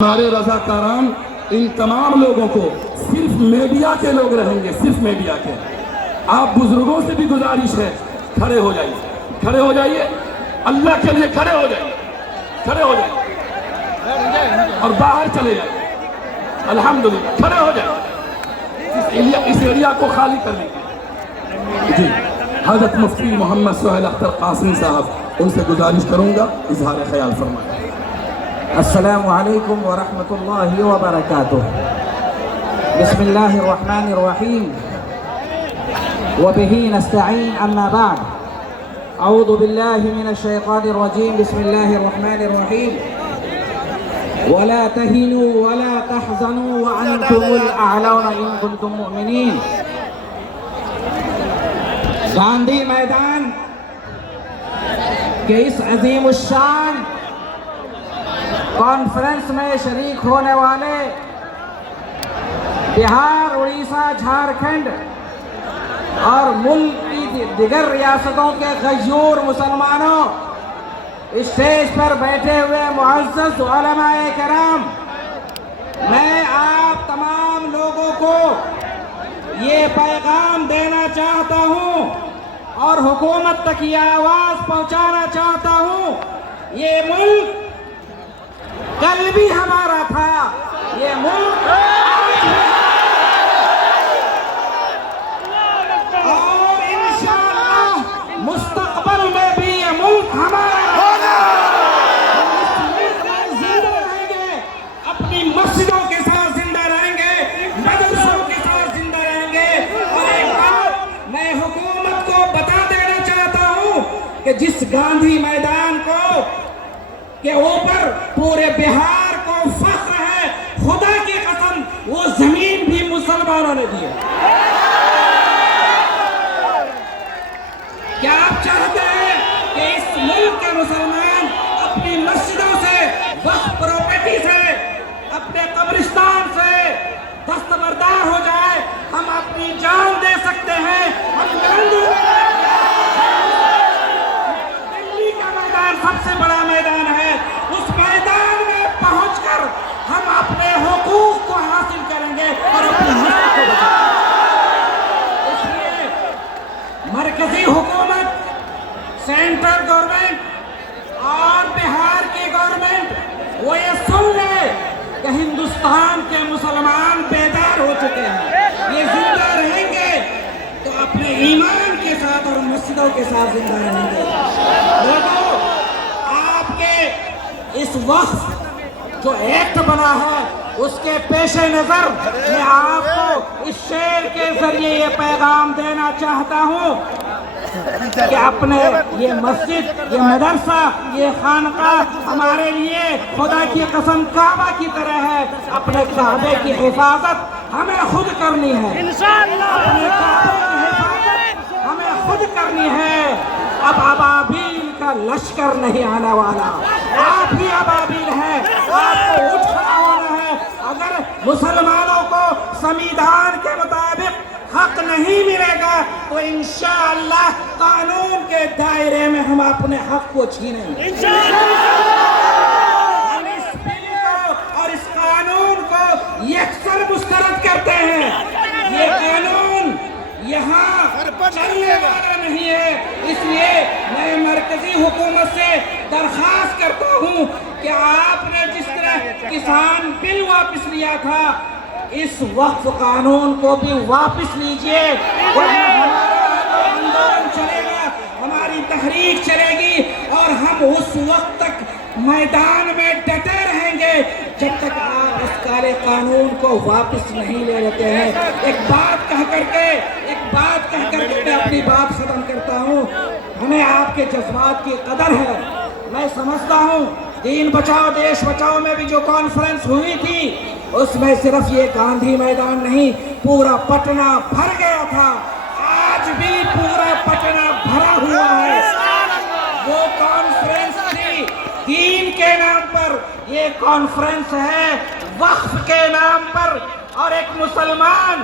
हमारे रज़ाकारान इन तमाम लोगों को सिर्फ मीडिया के लोग रहेंगे, सिर्फ मीडिया के। आप बुजुर्गों से भी गुजारिश है, खड़े हो जाइए, खड़े हो जाइए, अल्लाह के लिए खड़े हो जाइए, खड़े हो जाइए और बाहर चले जाइए। अल्हम्दुलिल्लाह, खड़े हो जाइए, इस एरिया को खाली कर लीजिए। जी, हज़रत मुफ्ती मोहम्मद सुहेल अख्तर कासिमी साहब, उनसे गुजारिश करूँगा, इजहार ख्याल फरमाएं। अस्सलामु अलैकुम व रहमतुल्लाहि व बरकातुहू। बिस्मिल्लाहिर्रहमानिर्रहीम व बिही नस्तईन, अम्मा बाद। अऊज़ु बिल्लाहि मिनश शैतानिर रजीम। बिस्मिल्लाहिर्रहमानिर्रहीम। वला तहिनू वला तहज़नू व अंतुमुल अअलौना इन कुंतुम मुमिनीन। गांधी मैदान के इस अज़ीमुश्शान कॉन्फ्रेंस में शरीक होने वाले बिहार, उड़ीसा, झारखंड और मुल्क की दिगर रियासतों के गयूर मुसलमानों, स्टेज पर बैठे हुए मुअज़्ज़ज़ उलमाए किराम, मैं आप तमाम लोगों को ये पैगाम देना चाहता हूँ और हुकूमत तक ये आवाज़ पहुँचाना चाहता हूँ, ये मुल्क कल भी हमारा था, ये मुल्क और इंशाअल्लाह मुस्तक़बिल में भी ये मुल्क हमारा होगा। इस मुल्क में जिंदा रहेंगे, अपनी मस्जिदों के साथ जिंदा रहेंगे, मदरसों के साथ जिंदा रहेंगे। और एक बात मैं हुकूमत को बता देना चाहता हूँ कि जिस गांधी मैदान को के ऊपर पूरे बिहार को फख्र है, खुदा की कसम वो जमीन भी मुसलमानों ने दी है। क्या आप चाहते हैं कि इस मुल्क के मुसलमान अपनी मस्जिदों से, वक्फ प्रॉपर्टी से, अपने कब्रिस्तान से दस्तबरदार हो जाए? हम अपनी जान दे सकते हैं। हम दिल्ली का मैदान सबसे बड़ा मैदान है, उस मैदान में पहुंचकर हम अपने हुकूक को हासिल करेंगे और अपने हक को बचाएंगे। इसलिए मरकजी हुकूमत, सेंट्रल गवर्नमेंट और बिहार की गवर्नमेंट वो ये सुन ले कि हिंदुस्तान के मुसलमान बेदार हो चुके हैं, ये जिंदा रहेंगे तो अपने ईमान के साथ और मस्जिदों के साथ जिंदा रहेंगे। लोगों, आपके इस वक्त जो एक्ट बना है उसके पेशे नजर मैं आपको इस शेर के जरिए ये पैगाम देना चाहता हूँ कि अपने ये मस्जिद, ये मदरसा, ये खानकाह हमारे लिए खुदा की कसम काबा की तरह है। अपने काबे की हिफाजत हमें खुद करनी है, अपने काबे की हिफाजत हमें खुद करनी है। अब अबाबील का लश्कर नहीं आने वाला, आप ही अबाबील हैं, आपको उठ खड़ा होना है। अगर मुसलमानों को संविधान के मुताबिक हक नहीं मिलेगा तो इंशाअल्लाह कानून के दायरे में हम अपने हक को छीनेंगे। हम इस बिल को और इस कानून को यकसर मुस्तरद करते हैं। ये कानून यहाँ चलने वाला नहीं है। इसलिए मैं मरकजी हुकूमत से दरख्वास्त करता हूँ कि आपने जिस तरह किसान बिल वापस लिया था, इस वक्फ कानून को भी वापस लीजिए। हमारा आंदोलन चलेगा, हमारी तहरीक चलेगी और हम उस वक्त तक मैदान में डटे रहेंगे जब तक आप इस काले कानून को वापस नहीं ले लेते हैं। एक बात कह करके मैं अपनी बात खत्म करता हूँ। हमें आपके जज्बात की कदर है। मैं समझता हूँ दीन बचाओ देश बचाओ में भी जो कॉन्फ्रेंस हुई थी उसमें सिर्फ ये गांधी मैदान नहीं, पूरा पटना भर गया था। आज भी पूरा पटना भरा हुआ है। वो कॉन्फ्रेंस थी दीन के नाम पर, ये कॉन्फ्रेंस है वक्फ के नाम पर। और एक मुसलमान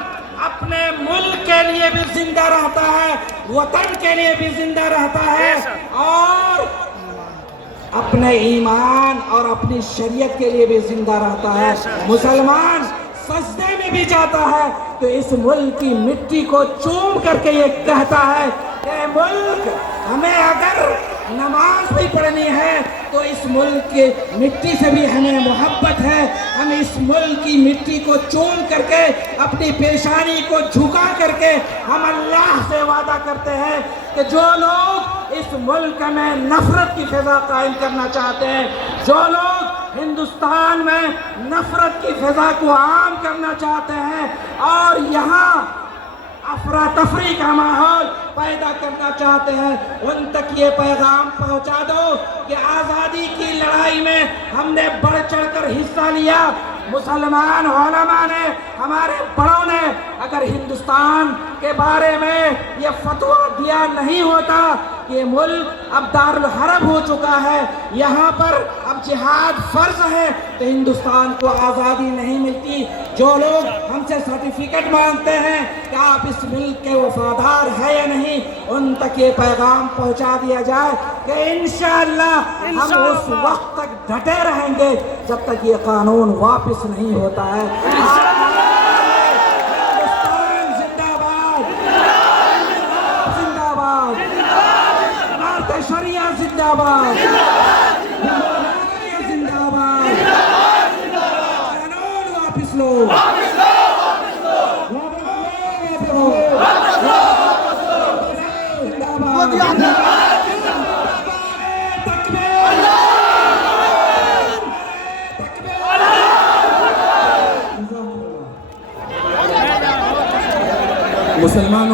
अपने मुल्क के लिए भी जिंदा रहता है, वतन के लिए भी जिंदा रहता है और अपने ईमान और अपनी शरीयत के लिए भी जिंदा रहता है। मुसलमान सजदे में भी जाता है तो इस मुल्क की मिट्टी को चूम करके ये कहता है कि मुल्क, हमें अगर नमाज भी पढ़नी है तो इस मुल्क के मिट्टी से भी हमें मोहब्बत है। हम इस मुल्क की मिट्टी को चूम करके अपनी पेशानी को झुका करके हम अल्लाह से वादा करते हैं कि जो लोग इस मुल्क में नफरत की फिजा कायम करना चाहते हैं, जो लोग हिंदुस्तान में नफरत की फिजा को आम करना चाहते हैं और यहाँ अफरा तफरी का माहौल पैदा करना चाहते हैं, उन तक ये पैगाम पहुंचा दो कि आज़ादी की लड़ाई में हमने बढ़ चढ़कर हिस्सा लिया। मुसलमान उलमा ने, हमारे बड़ों ने अगर हिंदुस्तान के बारे में ये फतवा दिया नहीं होता कि मुल्क अब दारुल हरब हो चुका है, यहाँ पर अब जिहाद फर्ज है, तो हिंदुस्तान को आज़ादी नहीं मिलती। जो लोग हमसे सर्टिफिकेट मांगते हैं कि आप इस मुल्क के वफादार है या नहीं, उन तक ये पैगाम पहुँचा दिया जाए कि इंशाअल्लाह हम उस वक्त तक डटे रहेंगे जब तक ये कानून वापस नहीं होता है। हिंदुस्तान जिंदाबाद, जिंदाबाद, भारत शरिया जिंदाबाद, जिंदाबाद, कानून वापस लो, मुसलमानों